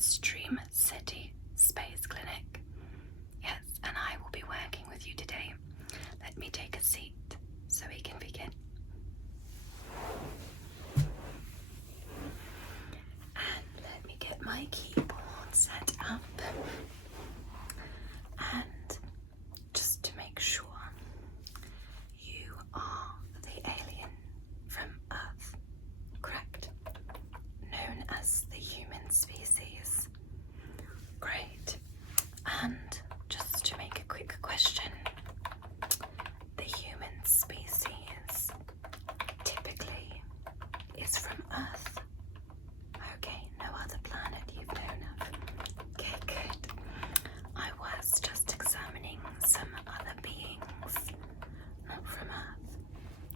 Dream City Space Clinic. Yes, and I will be working with you today. Let me take a seat so we can begin. And let me get my keyboard set up. And just to make sure, you are the alien from Earth, correct? Known as the human species. Great. And just to make a quick question, the human species typically is from Earth. Okay, no other planet you've known of. Okay, good. I was just examining some other beings, not from Earth.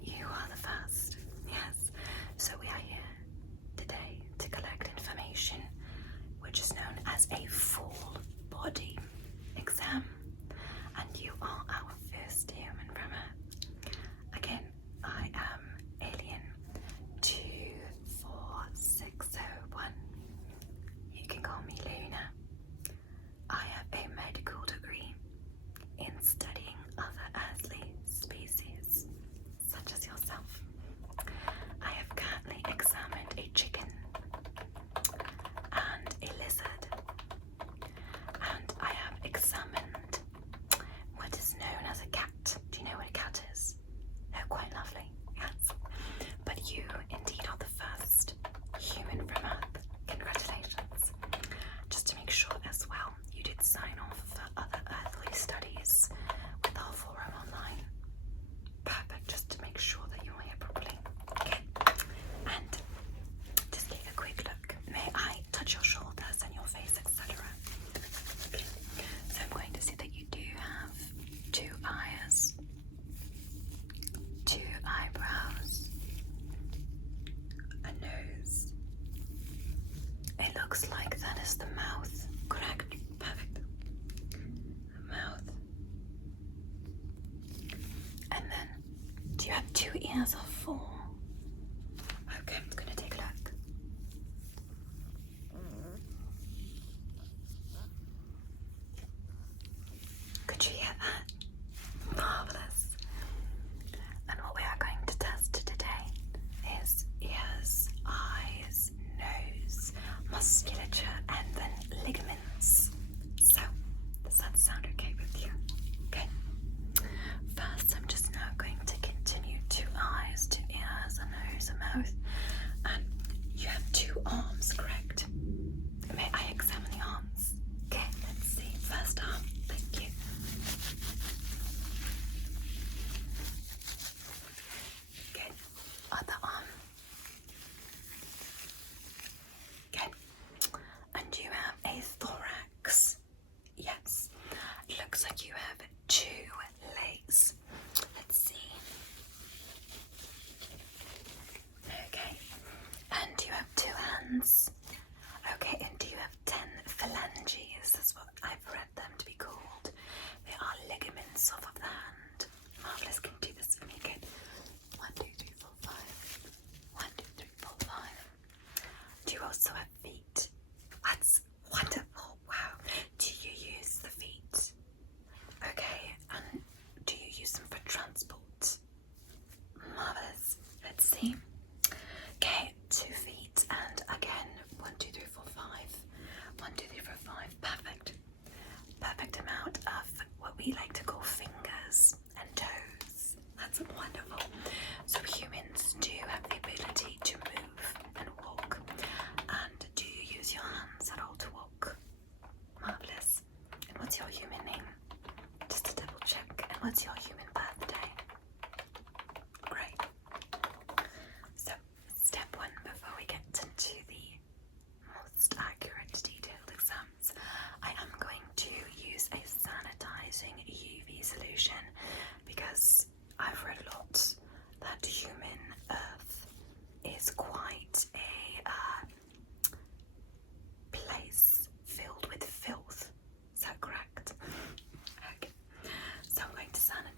You are the first, yes. So we are here today to collect information, which is known as a full body exam, and you are our first human from Earth. Again, I am Alien 24601. You can call me Luna. I have a medical degree in studying other earthly species, such as yourself. I have currently examined a chicken and a lizard, and I have examined what is known as a cat. Do you know what a cat is? They're quite lovely, yes. But you indeed are the first human from Earth. Congratulations. Just to make sure as well, you did sign off for other earthly studies with our forum online. Perfect, just to make sure that you're here properly. Okay. And just take a quick look. May I touch your shoulders and your face, etc.? Okay. So I'm going to see that you do have 2 eyes, 2 eyebrows, a nose. It looks like that is the mouth, correct? Perfect. The mouth. And then, do you have 2 ears or 4? Okay, I'm gonna take a look. Could you hear that? Marvelous. And what we are going to test today is ears, eyes, nose, musculature, and then ligaments. So, does that sound okay with you? Okay. First, I'm just now going to continue 2 eyes, 2 ears, a nose, a mouth, and you have 2 arms, correct? May I examine the arms? Okay, let's see. First arm, thank you. Good. Other arm. Good. And you have a thorax. Yes. It looks like you have 2 legs. Let's see. Okay. And you have 2 hands. Okay, and do you have 10 phalanges? That's what I've read them to be called. They are ligaments off of the hand. Marvelous, can you do this for me? Good. 1, 2, 3, 4, 5. 1, 2, 3, 4, 5. Do you also have feet? That's wonderful. Wow. Do you use the feet? Okay, and do you use them for transport? Marvelous. Let's see. Okay, 2 feet, and again, 1, 2, 3, 4, 5. 1, 2, 3, 4, 5. Perfect. Perfect amount of what we like to call fingers and toes. That's wonderful. So humans do have the ability to move and walk. And do you use your hands at all to walk? Marvelous. And what's your human name? Just to double check. And what's your human birthday? Great. So, step 1 before we get into the most accurate detailed exams, I am going to use a sanitizing UV solution because I've read a lot that human Earth is quite a place filled with filth. Is that correct? Okay. So I'm going to sanitize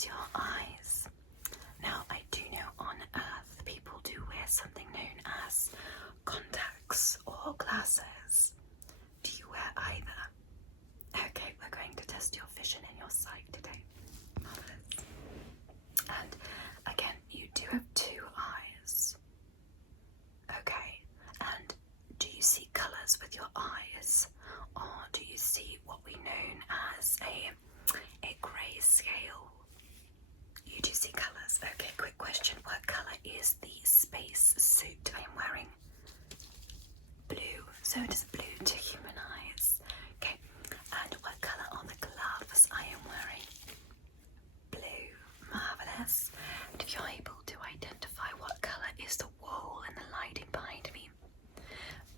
is your eyes. Now, I do know on Earth people do wear something known as contacts or glasses. Do you wear either? Okay, we're going to test your vision and your sight today. Marvelous. And again, you do have two eyes. Okay, and do you see colours with your eyes, or do you see what we know as a grey scale? You do see colours. Okay, quick question. What colour is the space suit I am wearing? Blue. So it is blue to human eyes. Okay, and what colour are the gloves I am wearing? Blue. Marvellous. And if you're able to identify what colour is the wall and the lighting behind me?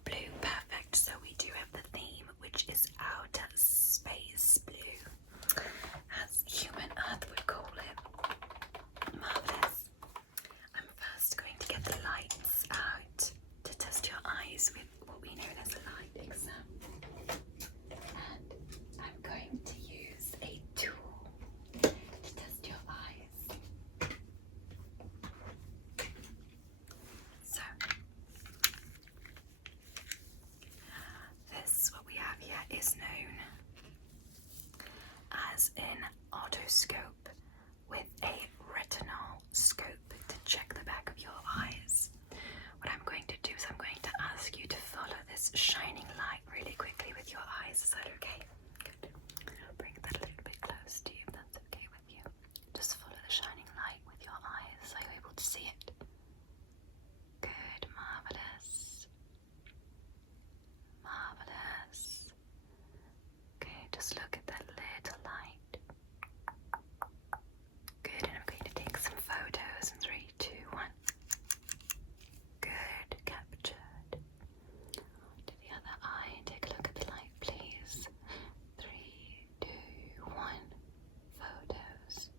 Blue. Perfect. So we do have the theme, which is outer space blue, as human Earth would call it. Marvellous. I'm first going to get the lights out to test your eyes with what we know as a light exam. And I'm going to use a tool to test your eyes. So, this, what we have here, is known as an otoscope with a retinal scope to check the back of your eyes. What I'm going to do is I'm going to ask you to follow this shining light really quickly with your eyes. Is that okay? Good. Bring that a little bit close to you if that's okay with you. Just follow the shining light with your eyes. Are you able to see it? Good. Marvellous. Marvellous. Okay, just look at that little light. Good, and I'm going to take some photos in 3, 2, 1. Good, captured. To the other eye, take a look at the light, please. 3, 2, 1. Photos.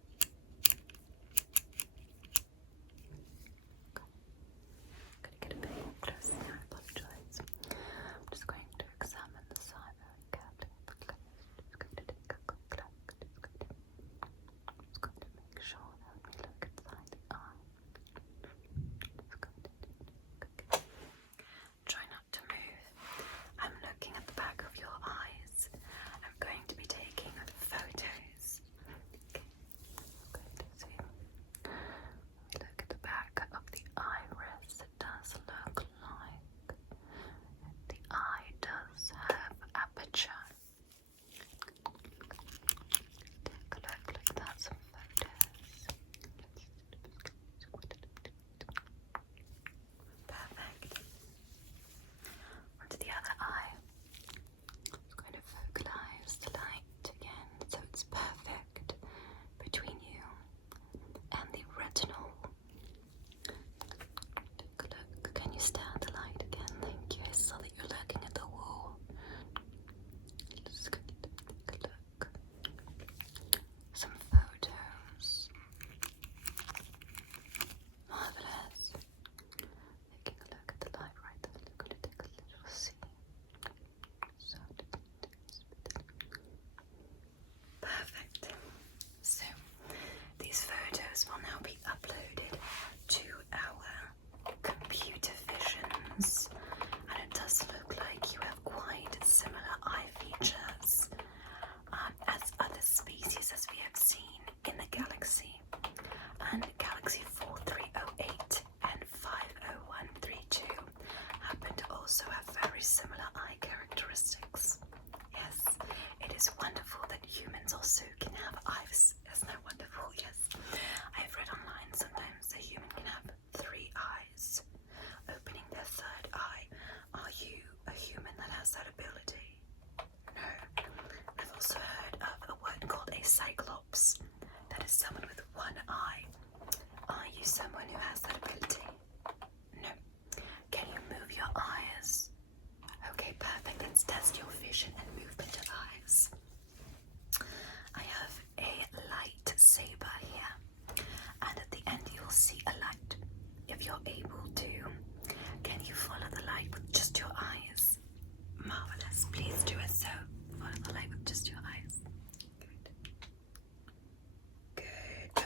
Gonna get a bit more close now, I apologise. I'm just going to examine the side very carefully. Just going to take a quick look. Just going to make sure that we look inside the eye. Just going to try not to move. I'm looking at the back of your eyes. I'm going to be taking photos. Okay. I'm going to see. When we look at the back of the iris, it does look like the eye does have aperture. Take a look like that, some photos. Perfect. Onto the other eye. Just going to focalize the light again so it's perfect between you and the retinal. Take a look. Can you stare at the light again? Thank you. I saw that you're looking at the wall. Just going to take a look. Some photos. Marvellous. Taking a look at the light right there. We're going to take a little see. So, perfect. So, these photos will now be uploaded to our computer visions, and it does look like you have quite similar eye features as other species as we have seen in the galaxy. And Galaxy 4308 and 50132 happen to also have very similar eye characteristics. Yes, it is wonderful that humans also can have eyes. Isn't that wonderful? Yes. I've read online sometimes a human can have 3 eyes, opening their 3rd eye. Are you a human that has that ability? No. I've also heard of a word called a cyclops. That is someone with 1 eye. Are you someone who has that ability? No. Can you move your eyes? Okay, perfect. Let's test your vision and movement of eyes. I have a lightsaber here, and at the end you'll see a light. If you're able to, can you follow the light with just your eyes? Marvellous. Please do it so. Follow the light with just your eyes. Good. Good.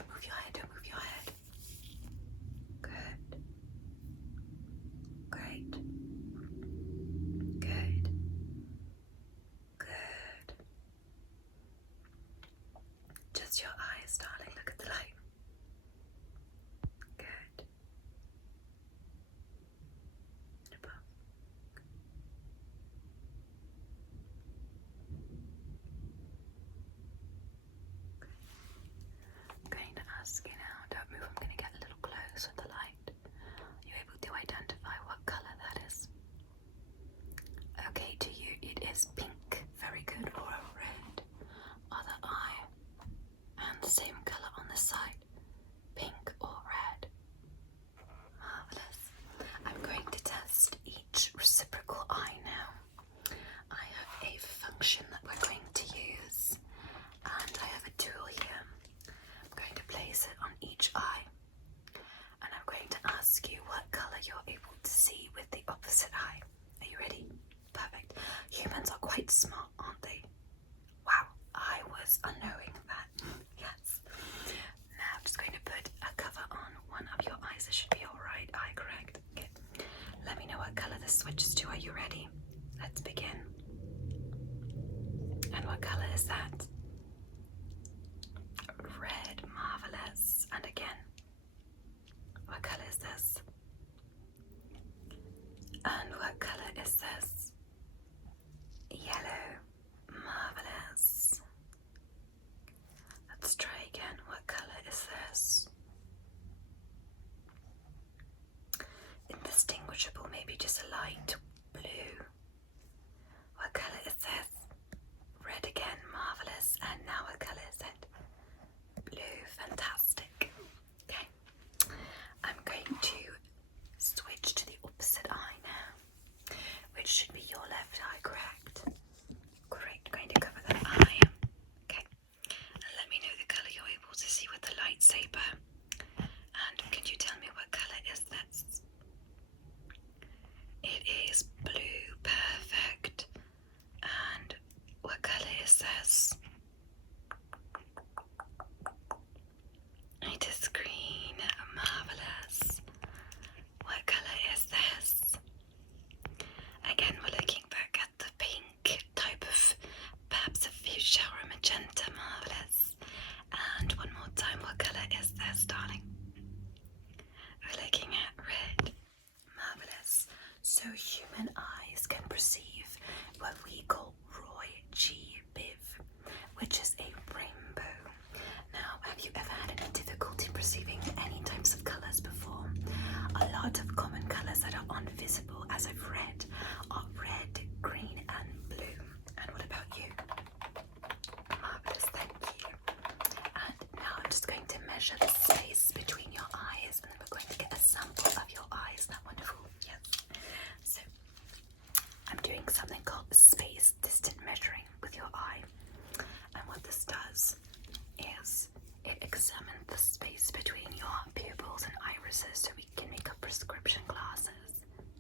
glasses so we can make up prescription glasses.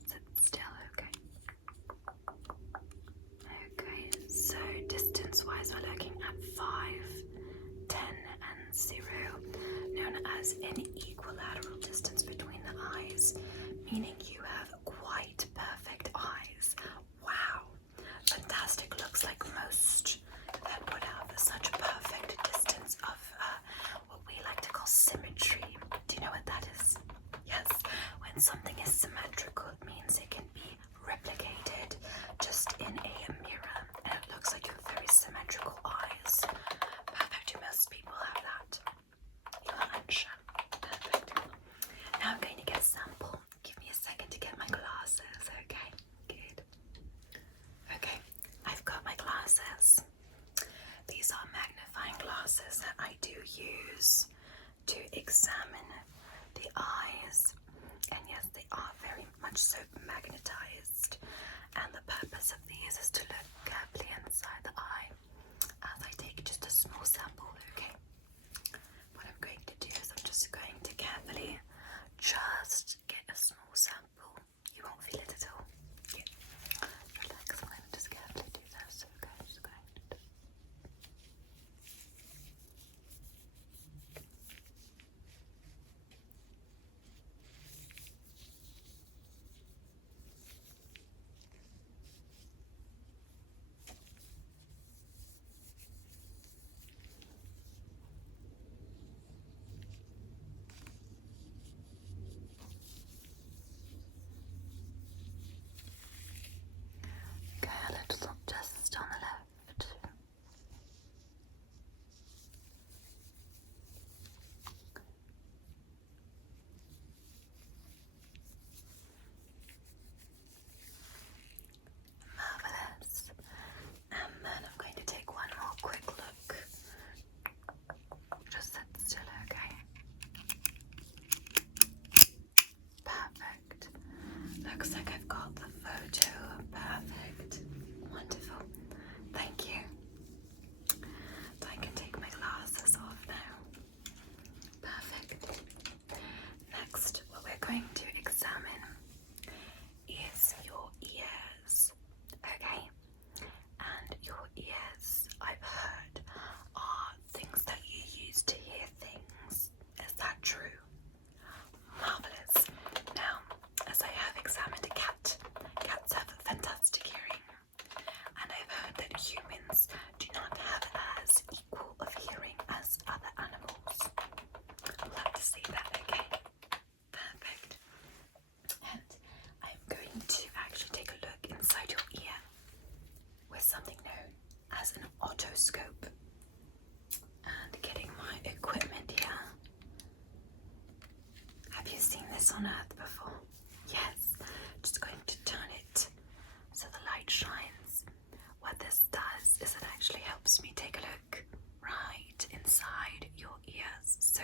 Sit still, okay? Okay, so distance-wise, we're looking at 5, 10, and 0, known as an equilateral distance between the eyes, meaning you have quite perfect eyes. Wow, fantastic. Looks like most would have such a perfect distance of what we like to call symmetry. Do you know what that is? Yes, when something is symmetrical, it means it can be replicated just in a mirror, and it looks like you have very symmetrical eyes. Perfect, most people have that. You're unsure. Perfect. Now I'm going to get a sample. Give me a second to get my glasses, okay? Good. Okay, I've got my glasses. These are magnifying glasses that I do use to examine the eyes, and yes, they are very much so magnetized, and the purpose of these is to look carefully inside the eye as I take just a small sample, okay? What I'm going to do is I'm just going to carefully just get a small sample. You won't feel it at all. Yeah. Relax, I'm going to just carefully do this, okay? Just going to do. Okay, a little just on the left. Marvelous. And then I'm going to take one more quick look. Just sit still, okay? Perfect. Looks like I've got the photo. Perfect. Wonderful. Thank you. I can take my glasses off now. Perfect. Next, what we're going to examine is your ears. Okay? And your ears, I've heard, are things that you use to hear things. Is that true? Marvelous. Now, as I have examined a cat, cats have fantastic hearing, and I've heard that humans do not have as equal of hearing as other animals. We'll have to see that, okay? Perfect. And I'm going to actually take a look inside your ear with something known as an otoscope. And getting my equipment here. Have you seen this on Earth before? Yes. Just going to turn it so the light shines. What this does is it actually helps me take a look right inside your ears. So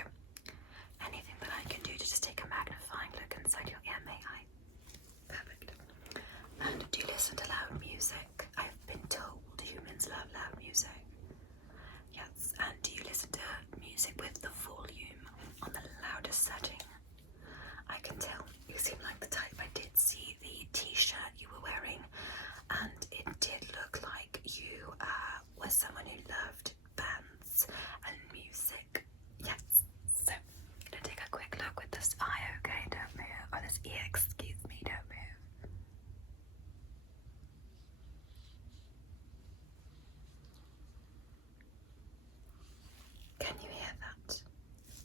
anything that I can do to just take a magnifying look inside your ear, may I? Perfect. And do you listen to loud music? I've been told humans love loud music. Yes, and do you listen to music with the volume on the loudest setting? I can tell you seem like the type. I did see the t-shirt you were wearing, and it did look like you were someone who loved bands and music. Yes, so I'm gonna take a quick look with this eye, okay? Don't move. Or this ear, excuse me, don't move. Can you hear that?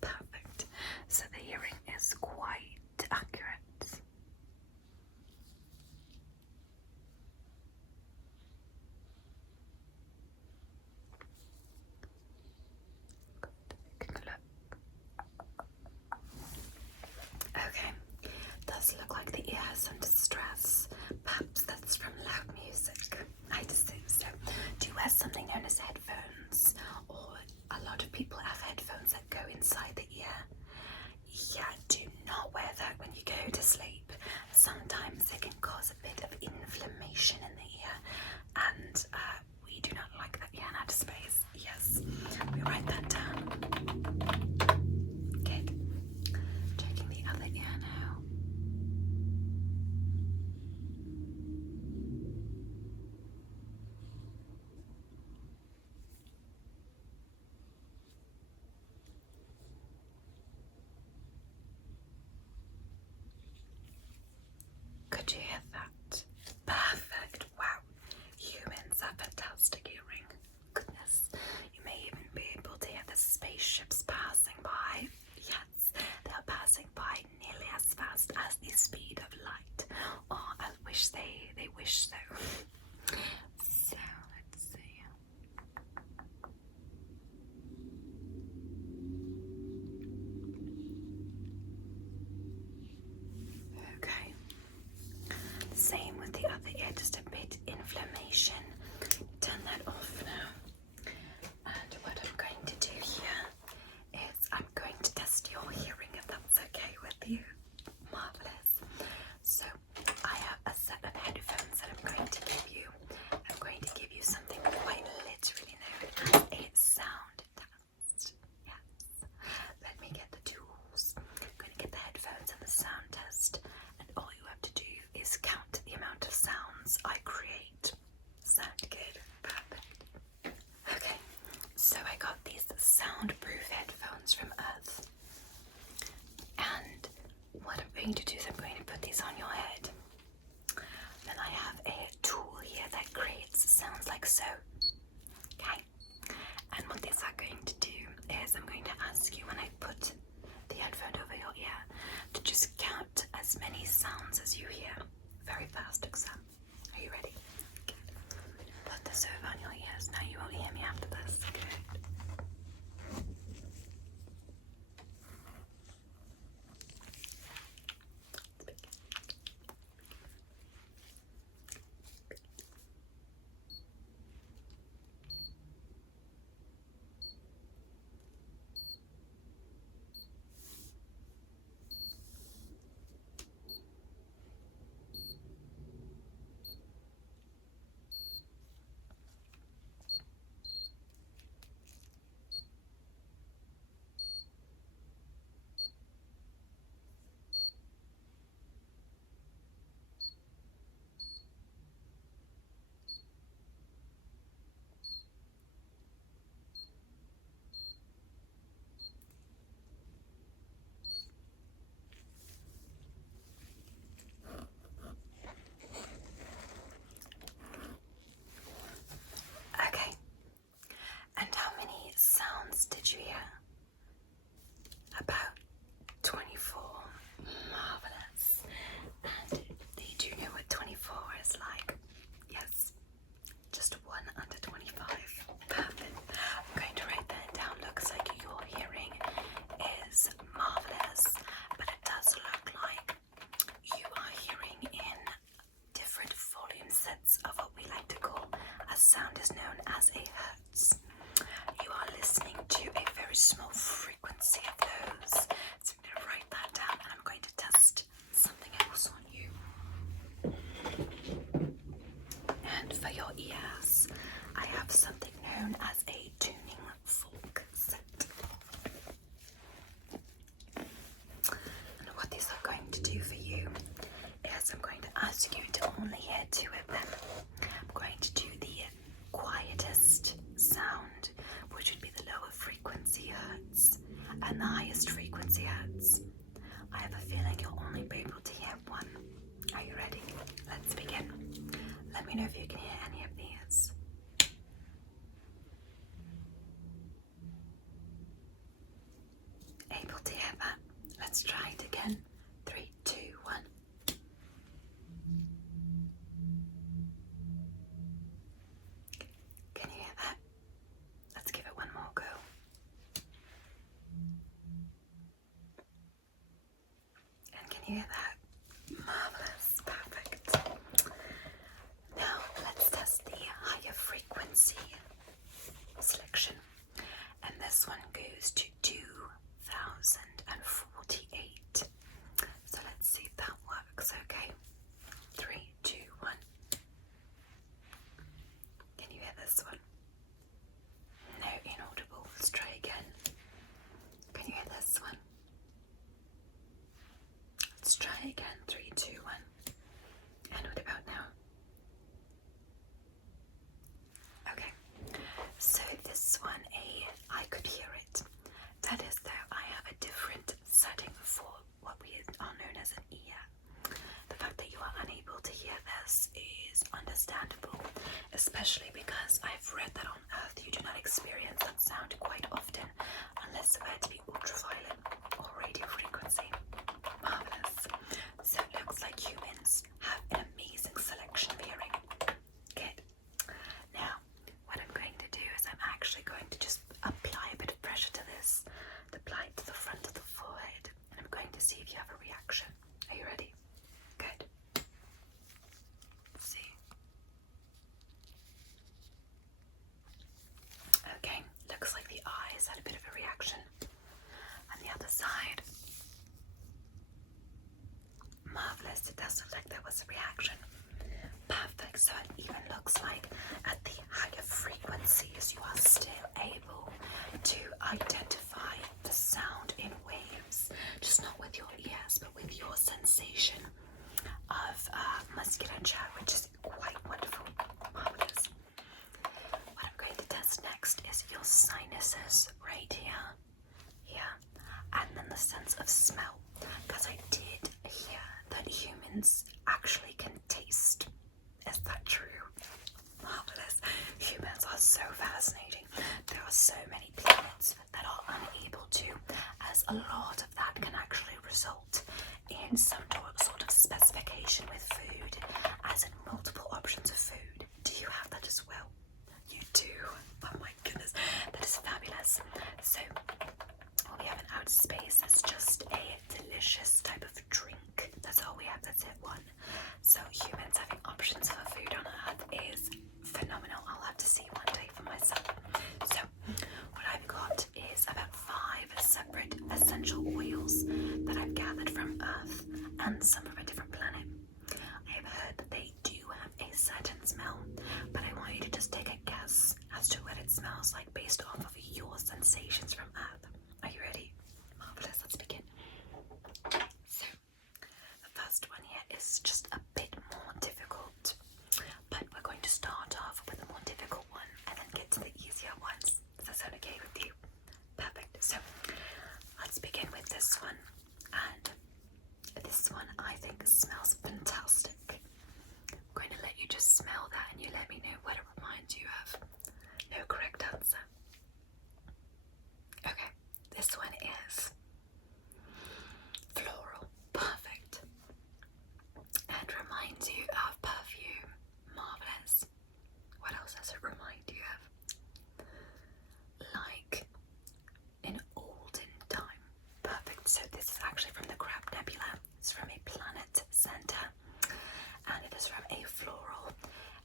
Perfect. So the hearing is quite accurate. Taking a look. Okay, does look like the ear has some distress. Perhaps that's from loud music. I'd assume so. Do you wear something known as headphones? Or a lot of people have headphones that go inside the ear. Yeah, do not wear that when you go to sleep. Sometimes it can cause a bit of inflammation in the ear, and we do not like that here in outer space. Yes, we write that down. Good. Checking the other ear. Did you hear that? Perfect. Wow. Humans have fantastic hearing. Goodness. You may even be able to hear the spaceships passing by. Yes, they are passing by nearly as fast as the speed of light. Or I wish they wish so. So, let's see. Okay. Same with the other ear, just a bit inflammation. Turn that off now. And what I'm going to do here is I'm going to test your hearing, if that's okay with you. Marvelous. So I have a set of headphones that I'm going to give you. I'm going to give you something quite literally known as a sound test. Yes. Let me get the tools. I'm going to get the headphones and the sound test. And all you have to do is count the amount of sounds I create. Sound good? Perfect. Okay, so I got these soundproof headphones from Earth. And what I'm going to do is I'm going to put these on your head. Then I have a tool here that creates sounds like so. Okay? And what these are going to do is I'm going to ask you when I put the headphone over your ear to just count as many sounds as you hear. Very fast exam. Are you ready? Good. Put this over on your ears. Now you won't hear me after this. Good. Okay. And how many sounds did you hear? About 24. Marvelous. And do you know what 24 is like? Yes. Just one under 25. Perfect. I'm going to write that down. Looks like your hearing is marvelous, but it does look like you are hearing in different volume sets of what we like to call a sound is known as a hertz. You are listening to a very small frequency of those. So I'm going to write that down and I'm going to test something else on you. And for your ears, I have something known as a tuning fork set. And what these are going to do for you is I'm going to ask you to only hear two of them. I'm going to do the quietest sound, which would be the lower frequency hertz, and the highest frequency hertz. I have a feeling you'll only be able to hear one. Are you ready? Let's begin. Let me know if you can hear any of these. Able to hear that? Let's try it again. 3, 2, 1. Can you hear that? Let's give it one more go. And can you hear that? Marvelous. Perfect. Now let's test the higher frequency selection. And this one goes to 2048. So let's see if that works, okay? 3, 2, 1. Can you hear this one? No, inaudible. Let's try again. Can you hear this one? Let's try again. 3, 2, 1. And what about now? Okay. So this one, I could hear it. That especially because I've read that on Earth you do not experience that sound quite often unless it were to be ultraviolet or radio frequency. Marvelous. So it looks like humans have an amazing selection of hearing. Good. Now, what I'm going to do is I'm actually going to just apply a bit of pressure to this, apply it to the front of the forehead, and I'm going to see if you have a reaction. Are you ready? Good. Let's see. Okay, looks like the eyes had a bit of a reaction. And the other side. Marvelous, it does look like there was a reaction. Perfect, so it even looks like at the higher frequencies you are still able to identify the sound in waves, just not with your ears but with your sensation of musculature, which is quite wonderful. Marvelous. What I'm going to test next is your sinuses right here, and then the sense of smell, because I did hear that humans actually can taste. Is that true? Marvelous. Humans are so fascinating. There are so many planets that are unable to, as a lot of that can actually result in some sort of specification with food, as in multiple options of food. Do you have that as well? You do? Oh my goodness, that is fabulous. So, what we have in outer space is just a delicious type of drink. That's all we have, that's it, one. So humans having options for food on Earth is phenomenal. I'll have to see one day for myself. So what I've got is about 5 separate essential oils that I've gathered from Earth and some from a different planet. I've heard that they do have a certain smell, but I want you to just take a guess as to what it smells like based off of your sensations from Earth. Are you ready? Marvelous, let's begin. So, the first one here is just a bit more difficult, but we're going to start off with the more difficult one and then get to the easier ones. Does that sound okay with you? Perfect. So, let's begin with this one. And this one I think smells fantastic. I'm going to let you just smell that and you let me know what it reminds you of. No correct answer. Okay, this one is floral. Perfect. And reminds you of perfume. Marvelous. What else does it remind you of? Like in olden time. Perfect. So this is actually from the Crab Nebula. It's from a planet center, and it is from a floral.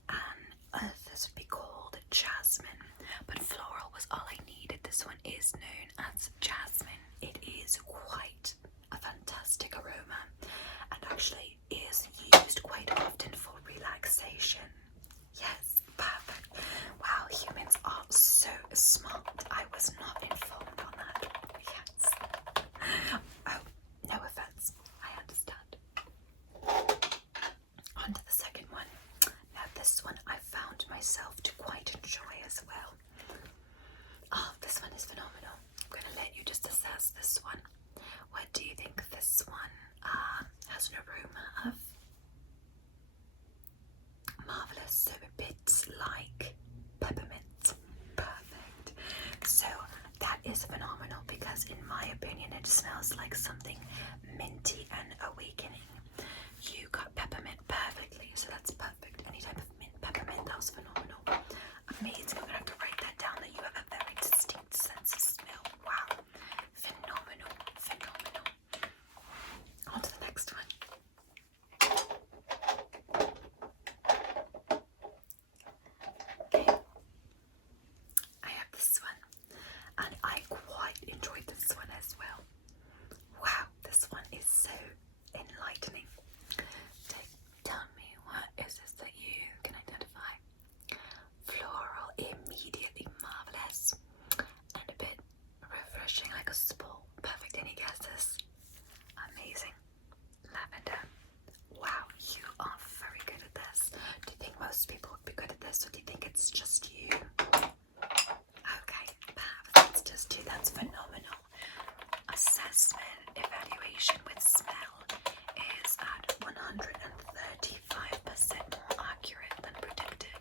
And this would be called jasmine, but floral was all I needed. This one is known as jasmine. It is quite a fantastic aroma, and actually is used quite often for relaxation. Yes, perfect. Wow, humans are so smart. I was not informed on that. Yes. Oh, no offense. I understand. On to the second one. Now this one I found myself to quite enjoy as well. Oh, this one is phenomenal. I'm going to let you just assess this one. What do you think this one has an aroma of? Marvelous. So a bit like peppermint. Perfect. So that is phenomenal because in my opinion it smells like something minty and awakening. You got peppermint perfectly, so that's perfect. Any type of mint peppermint, that was phenomenal. Amazing. I'm gonna have to write that down, that you have a very distinct sense of smell. Wow. Phenomenal. Phenomenal. On to the next one. Okay. I have this one, and I quite enjoyed this one as well. Wow, this one is so enlightening. Tell me, what is this that you can identify? Floral, immediately marvelous, and a bit refreshing, like a sport. Perfect. Any guesses? Amazing. Lavender. Wow, you are very good at this. Do you think most people would be good at this, or do you think it's just you? Okay, perhaps it's just you. That's phenomenal. Assessment evaluation with smell is at 135% more accurate than predicted.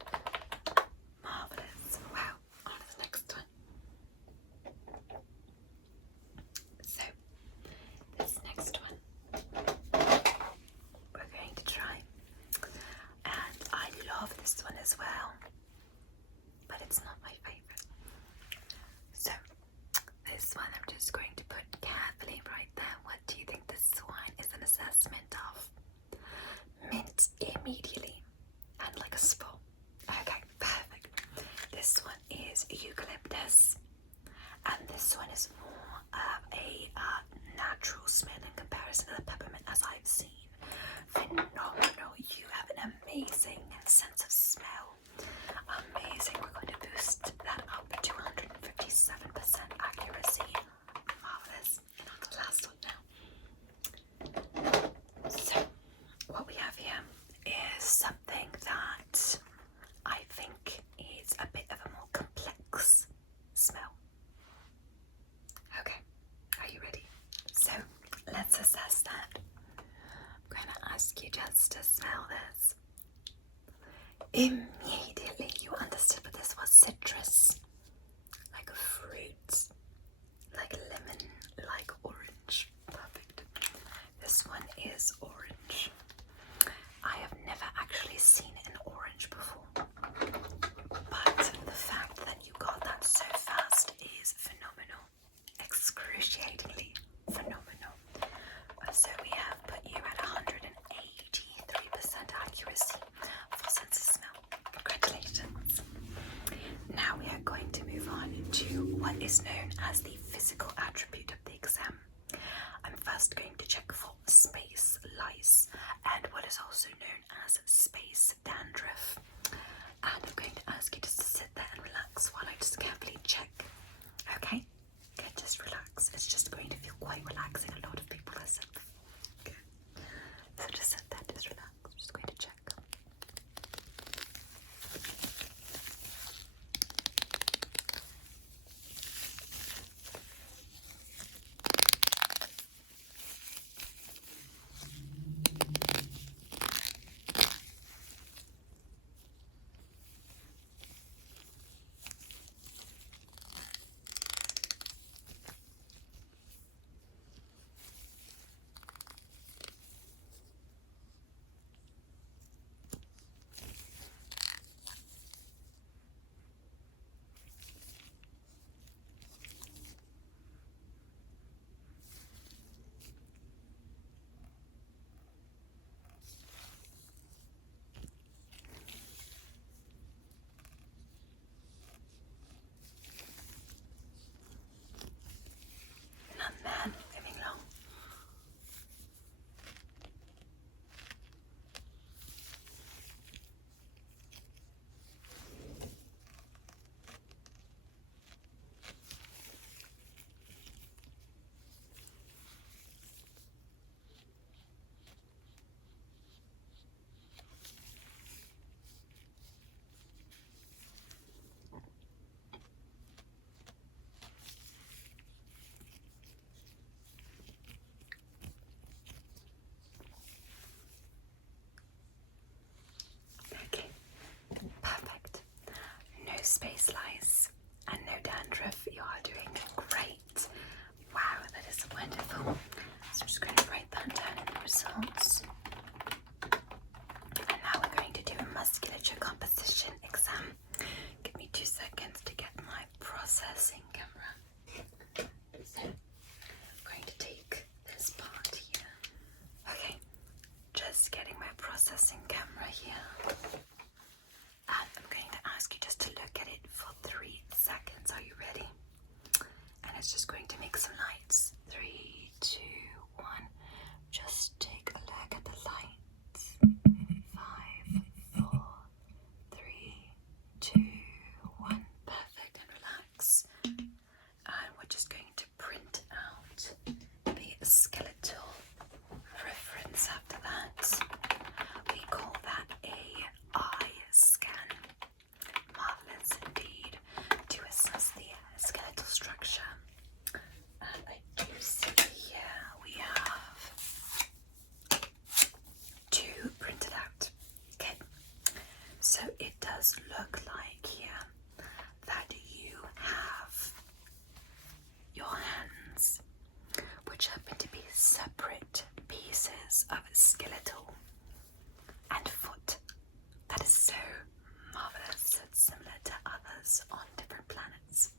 Do you think this one is an assessment of mint immediately and like a spa? Okay, perfect. This one is eucalyptus, and this one is more of a natural smell in comparison to the peppermint as I've seen. Phenomenal. You have an amazing sense of smell. Amazing. We're going to boost that up to 157% accuracy. Marvelous. And on the last one now. So, what we have here is something that I think is a bit of a more complex smell. Okay, are you ready? So, let's assess that. I'm going to ask you just to smell this. Immediately you understood what this was. Citrus, like a fruit, like lemon, like orange. Perfect. This one is orange. I have never actually seen an orange before, but the fact that you got that so fast is phenomenal. Excruciatingly phenomenal. So we have put you at 183% accuracy for sense of smell. Congratulations. Now we are going to move on to what is known as the physical attribute of the exam. I'm first going to check for space lice and what is also known as space dandruff. And I'm going to ask you just to sit there and relax while I just carefully check. Okay? Okay, just relax. It's just going to feel quite relaxing. A lot of people have said before. Okay. So just sit there, just relax. I'm just going to check. Space lice and no dandruff. You are doing great. Wow, that is wonderful. So I'm just going to write that down in the results. And now we're going to do a musculature composition exam. Give me 2 seconds to get my processing camera. So I'm going to take this part here. Okay, just getting my processing camera here. And I'm going to ask you just to look at it for 3 seconds. Are you ready? And it's just going to make some lights. 3, 2, 1. Just take a look at the lights. 5, 4, 3, 2, 1. Perfect. And relax. And we're just going to print out the skeletal reference after that. We call that a eye scan. Marvelous indeed to assess the skeletal structure. And I do see here we have 2 printed out. Okay, so it does look like here that you have your hands, which happen to be separate pieces of skeletal and foot. That is so marvelous. It's similar to others on different planets.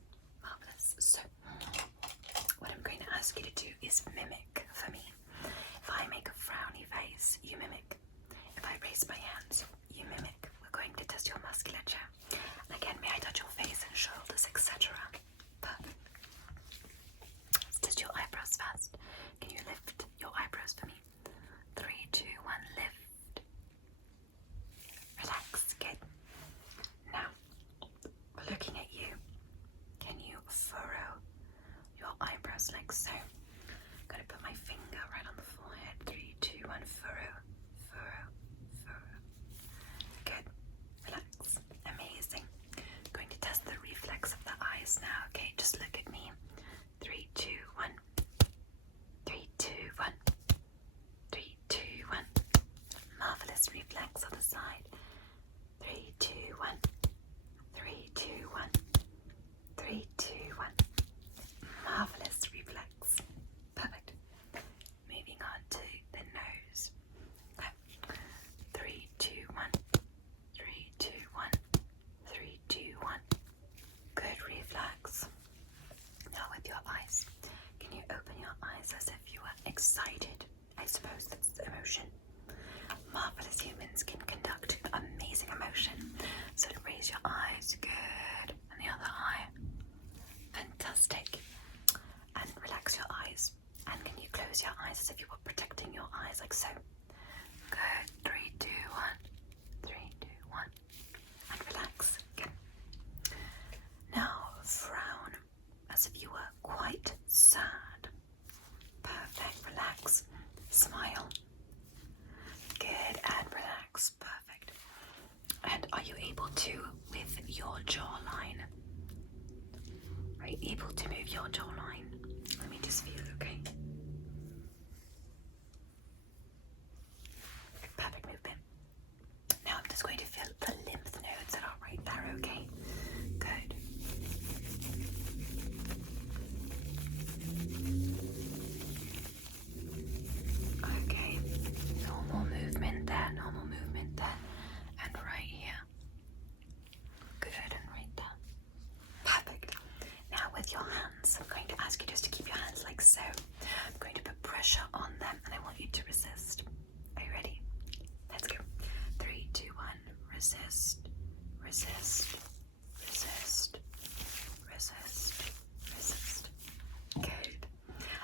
Marvelous. So, what I'm going to ask you to do is mimic for me. If I make a frowny face, you mimic. If I raise my hands, you mimic. We're going to test your musculature. And again, may I touch your face and shoulders, etc. Perfect. Let's test your eyebrows first. Can you lift your eyebrows for me? 3, 2, 1, lift. Relax, good. Now, we're looking at you. Can you furrow your eyebrows like so? I'm going to put my finger right on the forehead. 3, 2, 1, furrow, furrow, furrow. Good. Relax. Amazing. Going to test the reflex of the eyes now. Okay, just look at me. 3, 2, 1. 3, 2, 1. 3, 2, 1. Marvelous reflex on the side. 3, 2, 1. 3, 2, 1. 3, 2, 1. Marvelous reflex. Perfect. Moving on to the nose. 3, 2, 1. 3, 2, 1. 3, 2, 1. Good reflex. Now with your eyes. Can you open your eyes as if you were excited? I suppose that's emotion. Marvelous humans can conduct amazing emotion. So raise your eyes. Good. And the other eye. Fantastic. And relax your eyes. And can you close your eyes as if you were protecting your eyes like so? Good. 3, 2, 1. 3, 2, 1. And relax. Good. Now frown as if you were quite sad. Perfect. Relax. Smile. Good. And relax. Perfect. And are you able to, with your jawline? Are you able to move your jawline? Let me just feel, okay? Perfect movement. Now I'm just going to feel the lymph nodes that are right there, okay? Good. Okay. Normal movement there, and right here. Good, and right down. Perfect. Now with your hands, I'm going to ask you just to keep your hands like so. I'm going to put pressure on them and I want you to resist. Are you ready? Let's go. 3, 2, 1. Resist. Resist. Resist. Resist. Resist. Good.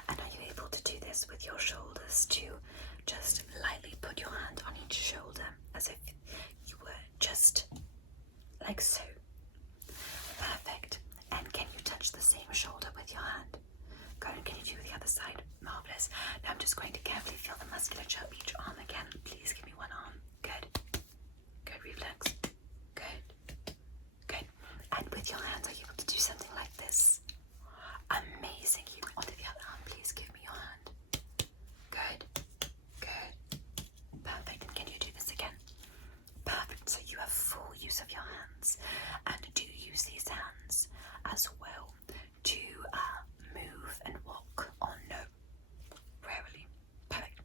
And are you able to do this with your shoulders too? Just lightly put your hand on each shoulder as if you were just like so. Perfect. And can you touch the same shoulder with your hand? Good. And can you do the other side? Marvelous. Now I'm just going to carefully feel the musculature of each arm again. Please give me one arm. Good. Good reflex. Good. Good. And with your hands, are you able to do something like this? Amazing. You onto the other arm. Please give me your hand. Good. Good. Perfect. And can you do this again? Perfect. So you have full use of your hands. And do you use these hands as well to move and walk or no? Rarely. Perfect.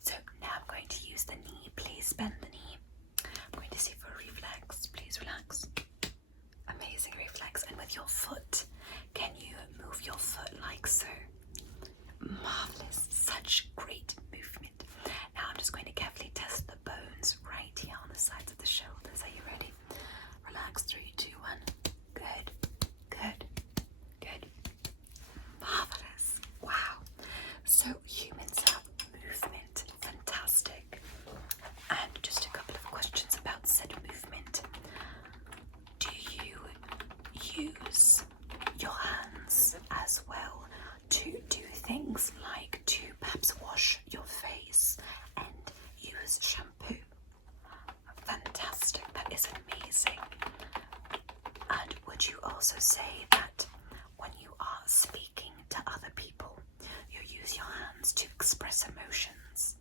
So now I'm going to use the knee. Please bend the knee. I'm going to see for a reflex. Please relax. Amazing reflex. And with your foot, can you move your foot like so? Marvelous. Such great movement. Now I'm just going to carefully test the bones right here on the sides of the shoulders. Are you ready? Relax. 3, 2, 1. Good. Good. Good. Marvelous. Wow. So humans have movement. Fantastic. And just a couple of questions about said movement. Do you use your hands as well to do things like to perhaps wash your face and use shampoo? Fantastic. That is amazing. And would you also say that when you are speaking to other people, you use your hands to express emotions?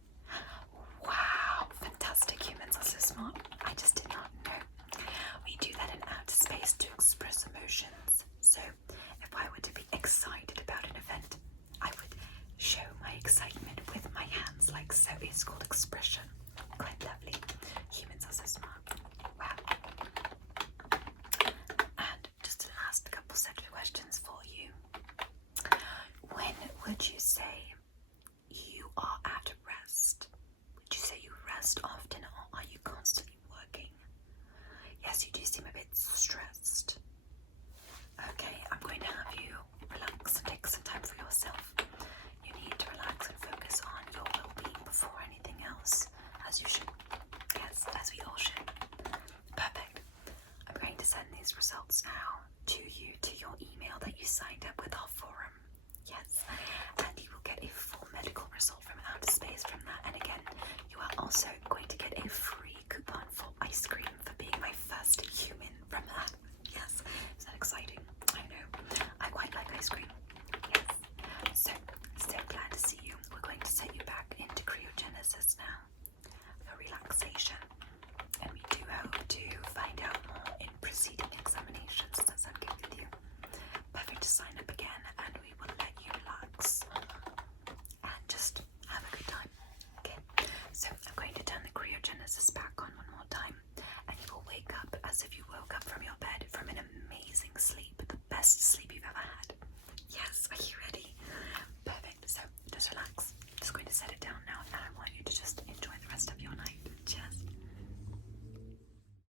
Wow, fantastic. Humans are so smart. I just did not know. We do that in outer space to express emotions. So if I were to be excited about an event, I would show my excitement with my hands like so. It's called expression. Quite lovely. Humans are so smart. Wow. And just a last couple set of questions for you. When would you say rest often, or are you constantly working? Yes, you do seem a